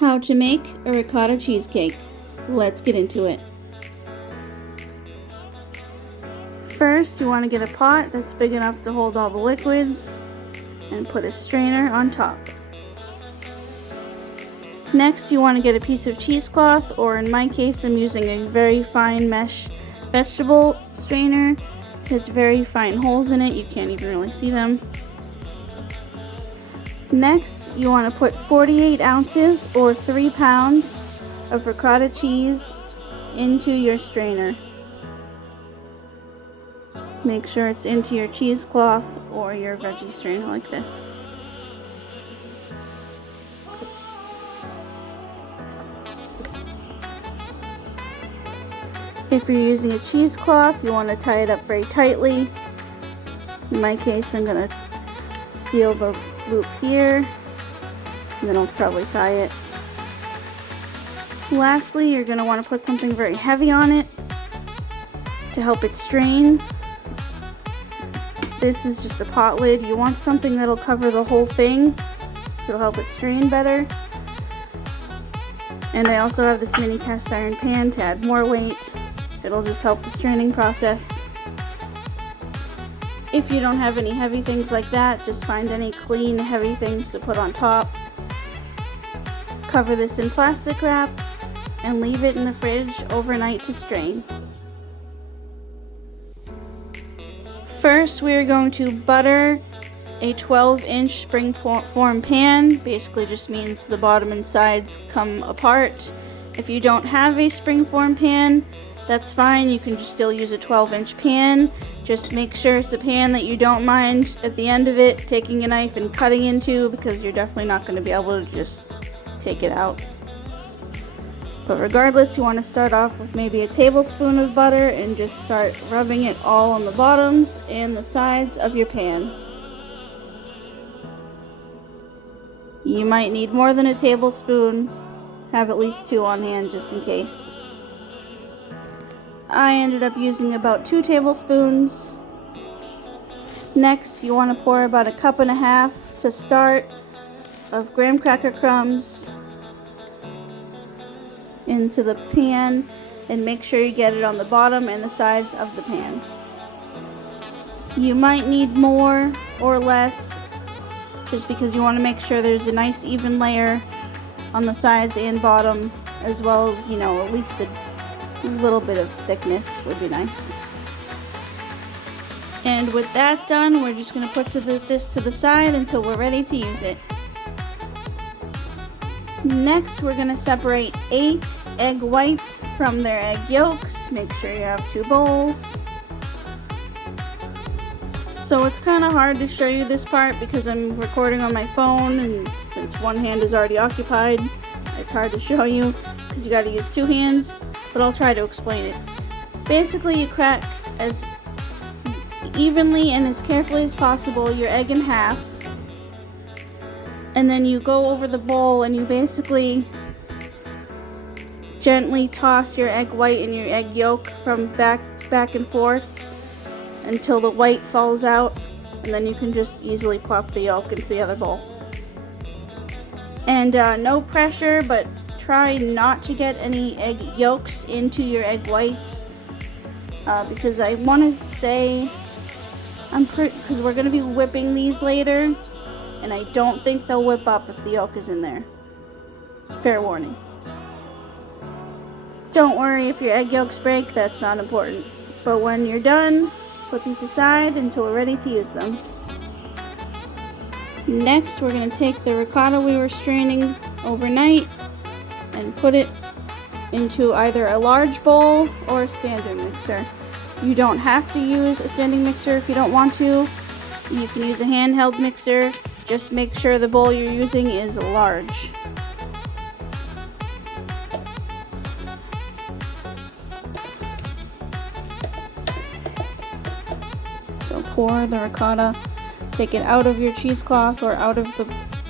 How to make a ricotta cheesecake. Let's get into it. First, you want to get a pot that's big enough to hold all the liquids and put a strainer on top. Next, you want to get a piece of cheesecloth, or in my case, I'm using a very fine mesh vegetable strainer. It has very fine holes in it, you can't even really see them. Next, you want to put 48 ounces or 3 pounds of ricotta cheese into your strainer. Make sure it's into your cheesecloth or your veggie strainer like this. If you're using a cheesecloth, you want to tie it up very tightly. In my case, I'm going to seal the loop here, and then I'll probably tie it. Lastly, you're going to want to put something very heavy on it to help it strain. This is just a pot lid. You want something that'll cover the whole thing, so it'll help it strain better. And I also have this mini cast iron pan to add more weight. It'll just help the straining process. If you don't have any heavy things like that, just find any clean, heavy things to put on top. Cover this in plastic wrap and leave it in the fridge overnight to strain. First, we are going to butter a 12-inch springform pan. Basically just means the bottom and sides come apart. If you don't have a springform pan, that's fine. You can just still use a 12-inch pan. Just make sure it's a pan that you don't mind at the end of it taking a knife and cutting into, because you're definitely not going to be able to just take it out. But regardless, you want to start off with maybe a tablespoon of butter and just start rubbing it all on the bottoms and the sides of your pan. You might need more than a tablespoon. Have at least 2 on hand just in case. I ended up using about 2 tablespoons. Next, you want to pour about 1.5 cups to start of graham cracker crumbs into the pan, and make sure you get it on the bottom and the sides of the pan. You might need more or less, just because you want to make sure there's a nice even layer on the sides and bottom, as well as, at least a little bit of thickness would be nice. And with that done, we're just going to put this to the side until we're ready to use it. Next, we're going to separate 8 egg whites from their egg yolks. Make sure you have 2 bowls. So it's kind of hard to show you this part because I'm recording on my phone, and since one hand is already occupied, it's hard to show you because you got to use 2 hands. But I'll try to explain it. Basically, you crack as evenly and as carefully as possible your egg in half, and then you go over the bowl and you basically gently toss your egg white and your egg yolk from back and forth until the white falls out, and then you can just easily plop the yolk into the other bowl. And no pressure, but try not to get any egg yolks into your egg whites, because I want to say, because we're going to be whipping these later, and I don't think they'll whip up if the yolk is in there. Fair warning. Don't worry if your egg yolks break, that's not important. But when you're done, put these aside until we're ready to use them. Next, we're going to take the ricotta we were straining overnight and put it into either a large bowl or a standing mixer. You don't have to use a standing mixer if you don't want to. You can use a handheld mixer. Just make sure the bowl you're using is large. So pour the ricotta, take it out of your cheesecloth or out of the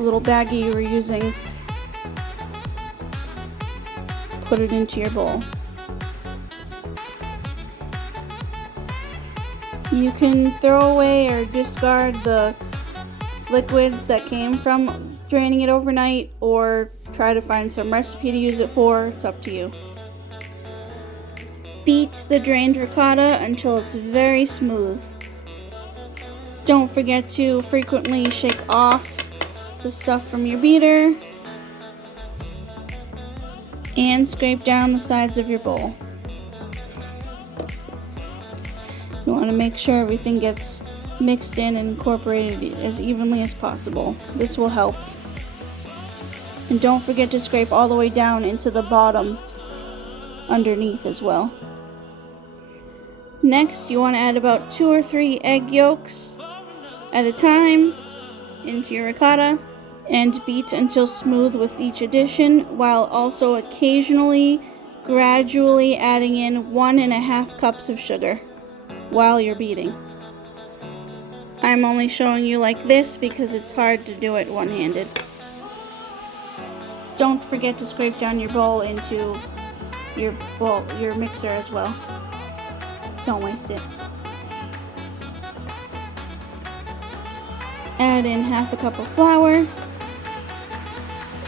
little baggie you were using. Put it into your bowl. You can throw away or discard the liquids that came from draining it overnight, or try to find some recipe to use it for. It's up to you. Beat the drained ricotta until it's very smooth. Don't forget to frequently shake off the stuff from your beater and scrape down the sides of your bowl. You want to make sure everything gets mixed in and incorporated as evenly as possible. This will help. And don't forget to scrape all the way down into the bottom underneath as well. Next, you want to add about 2 or 3 egg yolks at a time into your ricotta and beat until smooth with each addition, while also occasionally, gradually adding in 1.5 cups of sugar while you're beating. I'm only showing you like this because it's hard to do it one-handed. Don't forget to scrape down your bowl into your mixer as well. Don't waste it. Add in 1/2 cup of flour,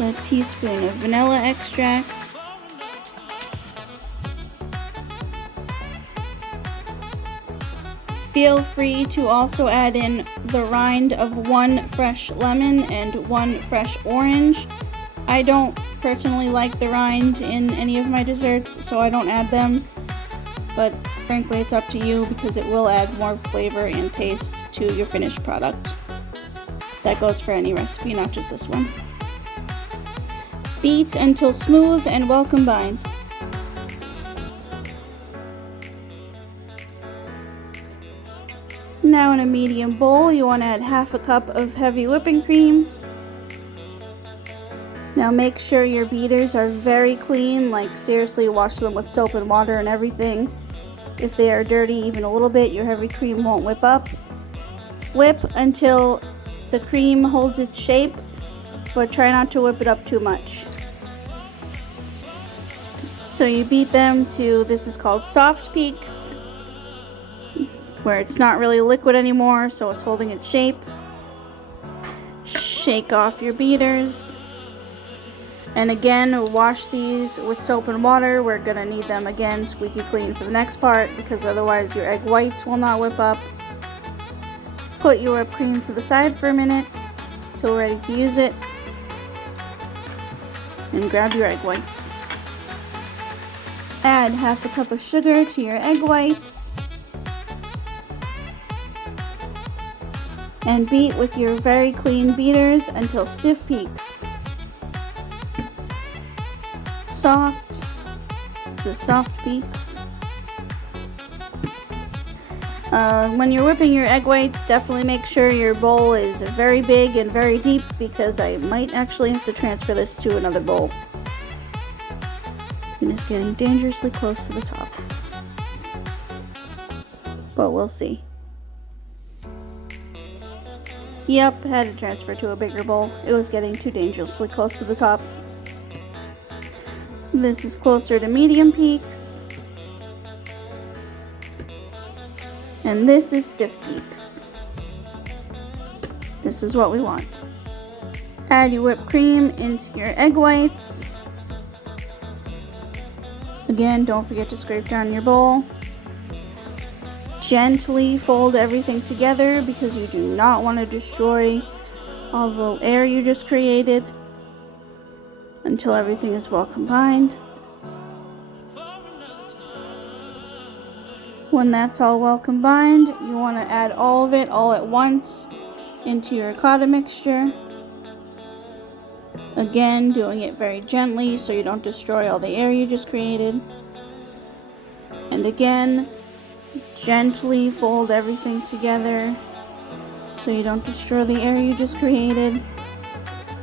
a teaspoon of vanilla extract, feel free to also add in the rind of 1 fresh lemon and 1 fresh orange. I don't personally like the rind in any of my desserts, so I don't add them. But frankly, it's up to you because it will add more flavor and taste to your finished product. That goes for any recipe, not just this one. Beat until smooth and well combined. Now in a medium bowl, you want to add 1/2 cup of heavy whipping cream. Now make sure your beaters are very clean, like seriously wash them with soap and water and everything. If they are dirty even a little bit, your heavy cream won't whip up. Whip until the cream holds its shape, but try not to whip it up too much. So you beat them to, this is called soft peaks, where it's not really liquid anymore, so it's holding its shape. Shake off your beaters. And again, wash these with soap and water. We're gonna need them again squeaky clean for the next part because otherwise your egg whites will not whip up. Put your whipped cream to the side for a minute till ready to use it. And grab your egg whites. Add 1/2 cup of sugar to your egg whites. And beat with your very clean beaters until stiff peaks. Soft. This is soft peaks. When you're whipping your egg whites, definitely make sure your bowl is very big and very deep because I might actually have to transfer this to another bowl. And it's getting dangerously close to the top. But we'll see. Yep, had to transfer to a bigger bowl. It was getting too dangerously close to the top. This is closer to medium peaks. And this is stiff peaks. This is what we want. Add your whipped cream into your egg whites. Again, don't forget to scrape down your bowl. Gently fold everything together because you do not want to destroy all the air you just created until everything is well combined. When that's all well combined, you want to add all of it all at once into your ricotta mixture. Again, doing it very gently so you don't destroy all the air you just created. And again, gently fold everything together so you don't destroy the air you just created.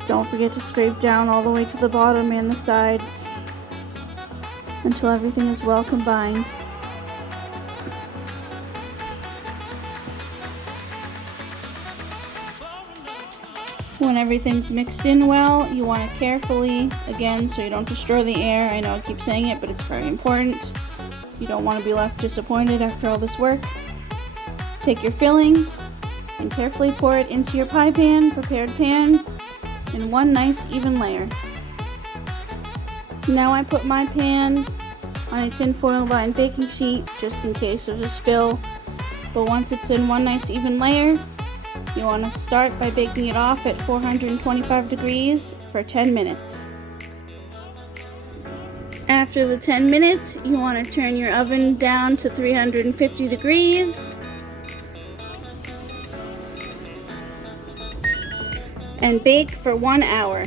Don't forget to scrape down all the way to the bottom and the sides until everything is well combined. When everything's mixed in well, you want to carefully, again, so you don't destroy the air. I know I keep saying it, but it's very important. You don't want to be left disappointed after all this work. Take your filling and carefully pour it into your pie pan, prepared pan, in one nice even layer. Now I put my pan on a tinfoil lined baking sheet just in case there's a spill. But once it's in one nice even layer, you want to start by baking it off at 425 degrees for 10 minutes. After the 10 minutes, you want to turn your oven down to 350 degrees and bake for 1 hour.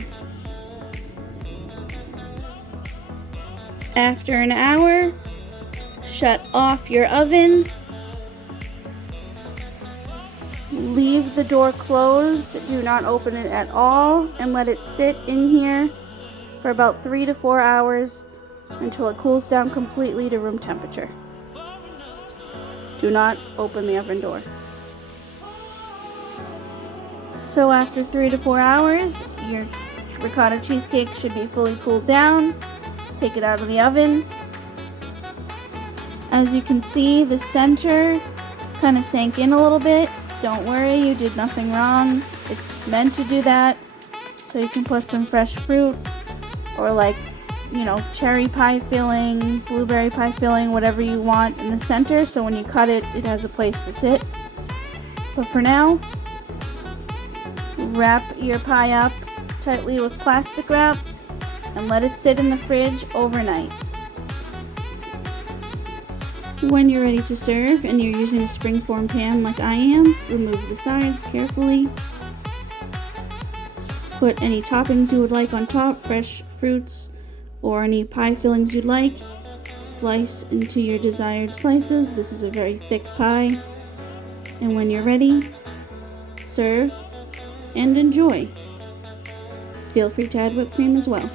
After an hour, shut off your oven. Leave the door closed, do not open it at all, and let it sit in here for about 3 to 4 hours until it cools down completely to room temperature. Do not open the oven door. So after 3 to 4 hours, your ricotta cheesecake should be fully cooled down. Take it out of the oven. As you can see, the center kind of sank in a little bit. Don't worry, you did nothing wrong. It's meant to do that. So you can put some fresh fruit or cherry pie filling, blueberry pie filling, whatever you want in the center. So when you cut it, it has a place to sit. But for now, wrap your pie up tightly with plastic wrap and let it sit in the fridge overnight. When you're ready to serve and you're using a springform pan like I am, remove the sides carefully. Put any toppings you would like on top, fresh fruits or any pie fillings you'd like. Slice into your desired slices. This is a very thick pie. And when you're ready, serve and enjoy. Feel free to add whipped cream as well.